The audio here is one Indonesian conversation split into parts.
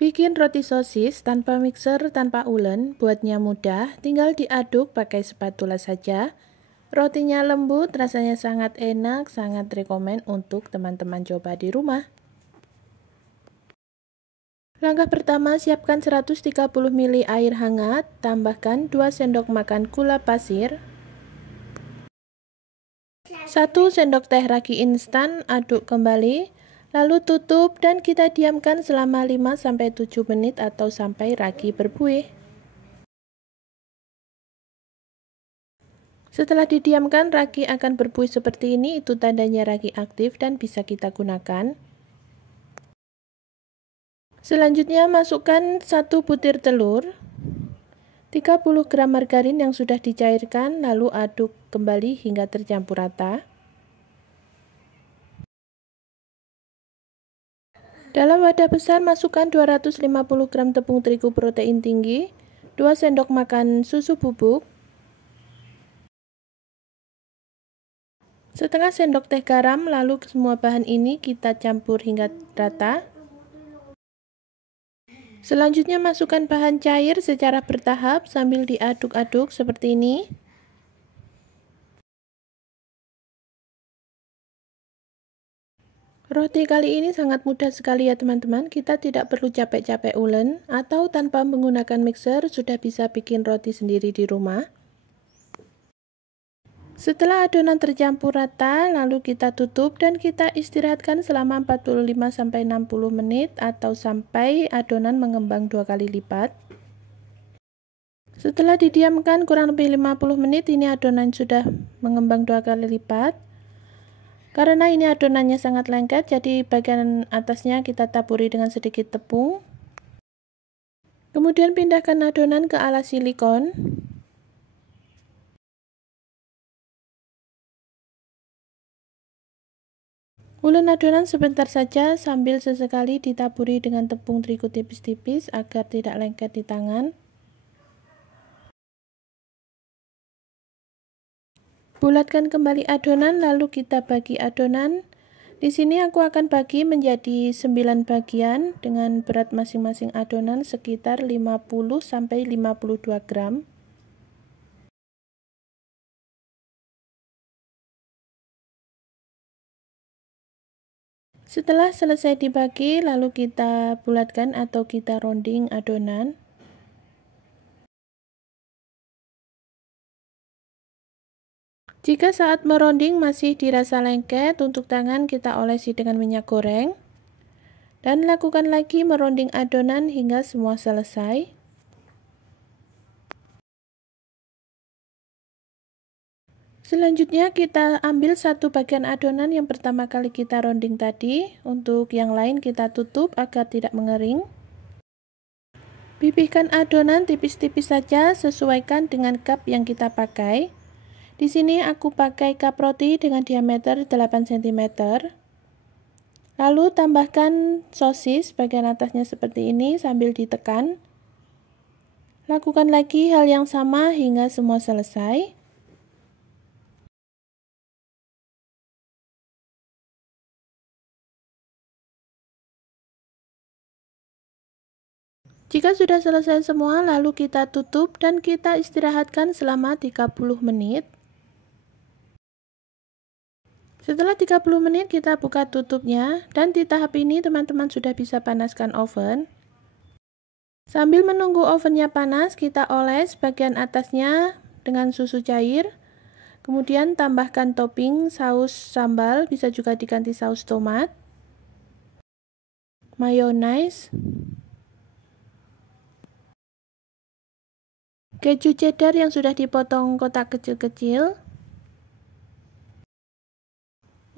Bikin roti sosis tanpa mixer, tanpa ulen, buatnya mudah, tinggal diaduk pakai spatula saja. Rotinya lembut, rasanya sangat enak, sangat rekomen untuk teman-teman coba di rumah. Langkah pertama, siapkan 130 ml air hangat, tambahkan 2 sendok makan gula pasir, 1 sendok teh ragi instan, aduk kembali. Lalu tutup dan kita diamkan selama 5-7 menit atau sampai ragi berbuih. Setelah didiamkan, ragi akan berbuih seperti ini, itu tandanya ragi aktif dan bisa kita gunakan. Selanjutnya masukkan 1 butir telur, 30 gram margarin yang sudah dicairkan, lalu aduk kembali hingga tercampur rata. Dalam wadah besar masukkan 250 gram tepung terigu protein tinggi, 2 sendok makan susu bubuk, setengah sendok teh garam, lalu semua bahan ini kita campur hingga rata. Selanjutnya masukkan bahan cair secara bertahap sambil diaduk-aduk seperti ini. Roti kali ini sangat mudah sekali ya teman-teman, kita tidak perlu capek-capek ulen atau tanpa menggunakan mixer sudah bisa bikin roti sendiri di rumah. Setelah adonan tercampur rata, lalu kita tutup dan kita istirahatkan selama 45-60 menit atau sampai adonan mengembang 2 kali lipat. Setelah didiamkan kurang lebih 50 menit, ini adonan sudah mengembang 2 kali lipat. Karena ini adonannya sangat lengket, jadi bagian atasnya kita taburi dengan sedikit tepung. Kemudian pindahkan adonan ke alas silikon. Ulen adonan sebentar saja sambil sesekali ditaburi dengan tepung terigu tipis-tipis agar tidak lengket di tangan. Bulatkan kembali adonan, lalu kita bagi adonan. Di sini aku akan bagi menjadi 9 bagian dengan berat masing-masing adonan sekitar 50-52 gram. Setelah selesai dibagi, lalu kita bulatkan atau kita rounding adonan. Jika saat meronding masih dirasa lengket, untuk tangan kita olesi dengan minyak goreng. Dan lakukan lagi meronding adonan hingga semua selesai. Selanjutnya kita ambil satu bagian adonan yang pertama kali kita rounding tadi. Untuk yang lain kita tutup agar tidak mengering. Pipihkan adonan tipis-tipis saja, sesuaikan dengan cup yang kita pakai. Di sini aku pakai cup roti dengan diameter 8 cm. Lalu tambahkan sosis bagian atasnya seperti ini sambil ditekan. Lakukan lagi hal yang sama hingga semua selesai. Jika sudah selesai semua, lalu kita tutup dan kita istirahatkan selama 30 menit. Setelah 30 menit kita buka tutupnya dan di tahap ini teman-teman sudah bisa panaskan oven. Sambil menunggu ovennya panas, kita oles bagian atasnya dengan susu cair. Kemudian tambahkan topping saus sambal, bisa juga diganti saus tomat, mayonaise, keju cheddar yang sudah dipotong kotak kecil-kecil.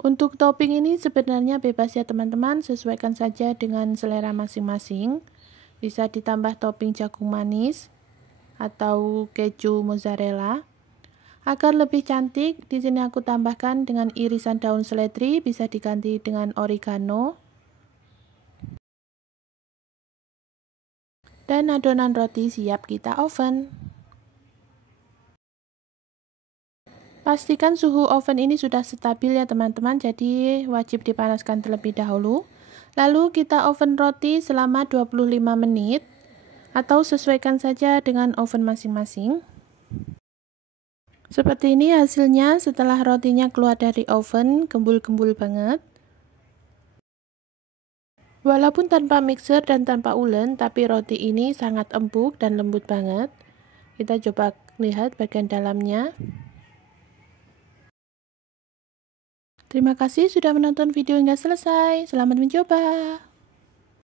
Untuk topping ini sebenarnya bebas ya teman-teman, sesuaikan saja dengan selera masing-masing. Bisa ditambah topping jagung manis atau keju mozzarella. Agar lebih cantik, di sini aku tambahkan dengan irisan daun seledri, bisa diganti dengan oregano. Dan adonan roti siap kita oven. Pastikan suhu oven ini sudah stabil ya teman-teman, jadi wajib dipanaskan terlebih dahulu. Lalu kita oven roti selama 25 menit atau sesuaikan saja dengan oven masing-masing. Seperti ini hasilnya setelah rotinya keluar dari oven, gembul-gembul banget. Walaupun tanpa mixer dan tanpa ulen, tapi roti ini sangat empuk dan lembut banget. Kita coba lihat bagian dalamnya. Terima kasih sudah menonton video hingga selesai. Selamat mencoba.